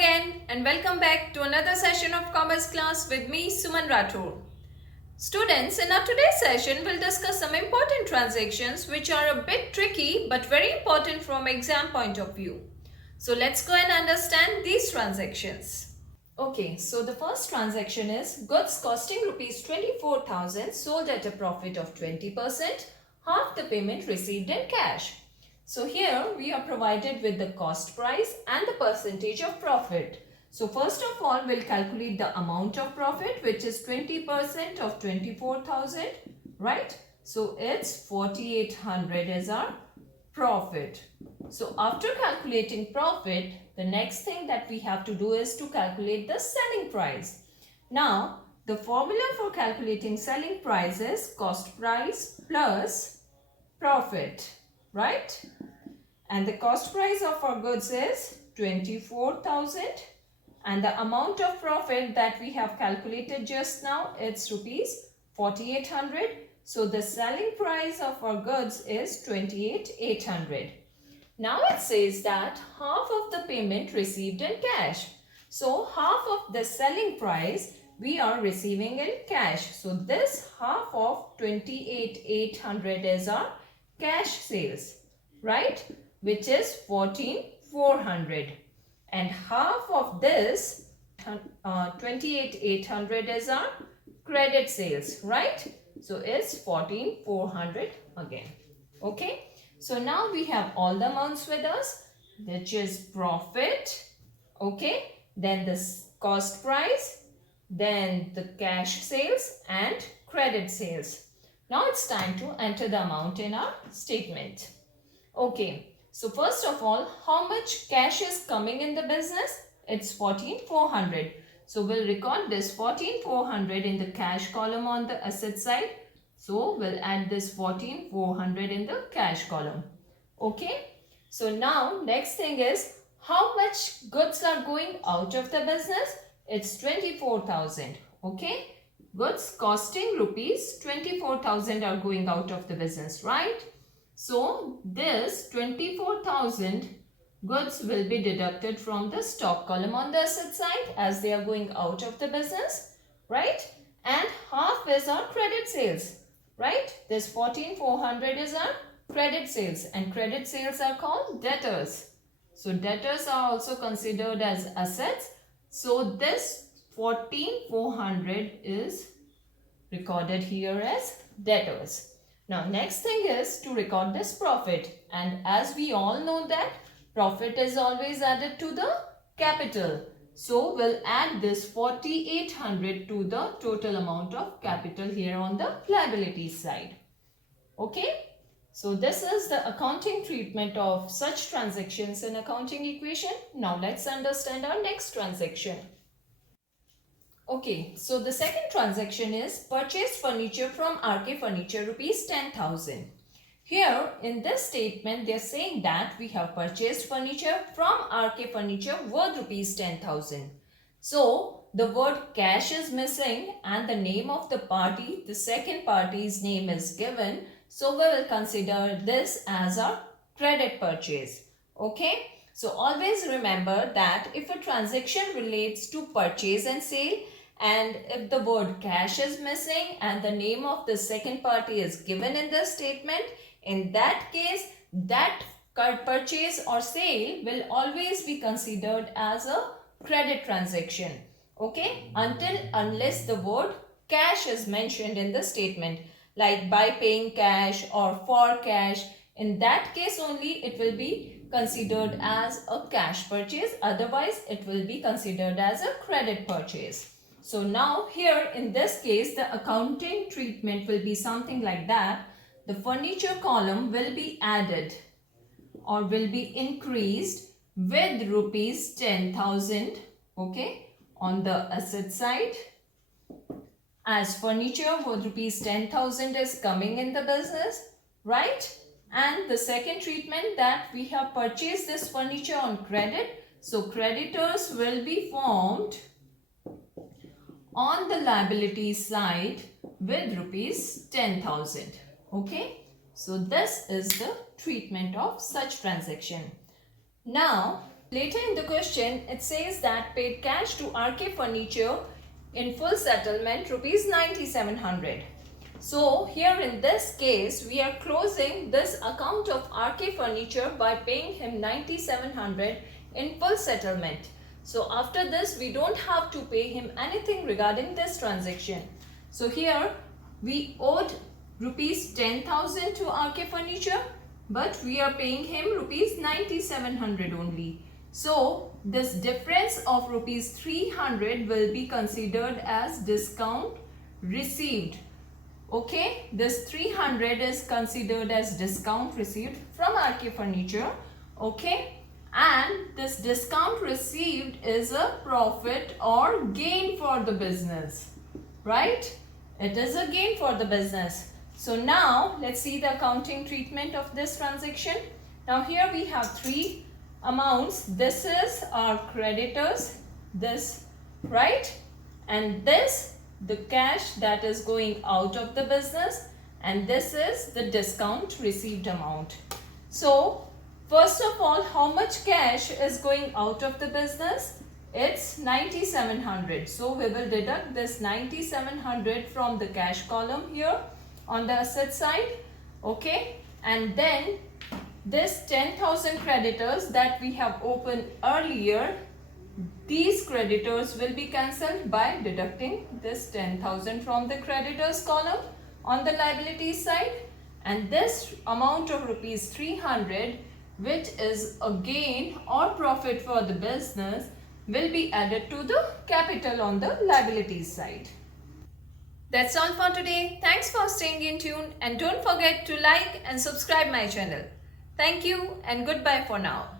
again and welcome back to another session of Commerce class with me, Suman Rathore. Students, in our today's session, we'll discuss some important transactions which are a bit tricky but very important from exam point of view. So let's go and understand these transactions. Okay, so the first transaction is goods costing rupees 24,000 sold at a profit of 20%, half the payment received in cash. So here we are provided with the cost price and the percentage of profit. So first of all, we'll calculate the amount of profit, which is 20% of 24,000, right? So it's 4,800 is our profit. So after calculating profit, the next thing that we have to do is to calculate the selling price. Now, the formula for calculating selling price is cost price plus profit, right? And the cost price of our goods is 24,000 and the amount of profit that we have calculated just now, it's rupees 4,800. So the selling price of our goods is 28,800. Now it says that half of the payment received in cash. So half of the selling price we are receiving in cash. So this half of 28,800 is our cash sales, right? Which is 14,400. And half of this 28,800 is our credit sales, right? So it's 14,400 again. Okay. So now we have all the amounts with us, which is profit, okay, then the cost price, then the cash sales and credit sales. Now it's time to enter the amount in our statement. Okay, so first of all, how much cash is coming in the business? It's 14,400. So we'll record this 14,400 in the cash column on the asset side. So we'll add this 14,400 in the cash column. Okay. So now next thing is how much goods are going out of the business? It's 24,000. Okay. Goods costing rupees 24,000 are going out of the business, right? So this 24,000 goods will be deducted from the stock column on the asset side as they are going out of the business, right? And half is our credit sales. Right? This 14,400 is our credit sales and credit sales are called debtors. So debtors are also considered as assets. So this 14,400 is recorded here as debtors. Now next thing is to record this profit, and as we all know that profit is always added to the capital. So we'll add this 4,800 to the total amount of capital here on the liabilities side. Okay. So this is the accounting treatment of such transactions in accounting equation. Now let's understand our next transaction. Okay. So the second transaction is purchase furniture from RK Furniture rupees 10,000. Here in this statement, they are saying that we have purchased furniture from RK Furniture worth rupees 10,000. So the word cash is missing and the name of the party, the second party's name is given. So we will consider this as a credit purchase. Okay. So always remember that if a transaction relates to purchase and sale, and if the word cash is missing and the name of the second party is given in the statement, in that case, that purchase or sale will always be considered as a credit transaction. Okay, unless the word cash is mentioned in the statement, like by paying cash or for cash. In that case only it will be considered as a cash purchase. Otherwise, it will be considered as a credit purchase. So now here in this case, the accounting treatment will be something like that. The furniture column will be added or will be increased with rupees 10,000, okay, on the asset side, as furniture worth rupees 10,000 is coming in the business, right? And the second treatment that we have purchased this furniture on credit. So creditors will be formed on the liability side with rupees 10,000. Okay, so this is the treatment of such transaction. Now Later in the question, it says that paid cash to RK Furniture in full settlement rupees 9700. So here in this case, we are closing this account of RK Furniture by paying him 9700 in full settlement. So after this, we don't have to pay him anything regarding this transaction. So here we owed rupees 10,000 to RK Furniture, but we are paying him rupees 9700 only. So this difference of rupees 300 will be considered as discount received. Okay, this 300 is considered as discount received from RK Furniture. Okay, and this discount received is a profit or gain for the business, right? It is a gain for the business. So now let's see the accounting treatment of this transaction. Now here we have three amounts. This is our creditors, this, right? And this, the cash that is going out of the business, and this is the discount received amount. So first of all, how much cash is going out of the business? It's 9700. So we will deduct this 9700 from the cash column here on the asset side. Okay, and then this 10,000 creditors that we have opened earlier, these creditors will be cancelled by deducting this 10,000 from the creditors column on the liabilities side, and this amount of rupees 300, which is a gain or profit for the business, will be added to the capital on the liabilities side. That's all for today. Thanks for staying in tune, and don't forget to like and subscribe my channel. Thank you and goodbye for now.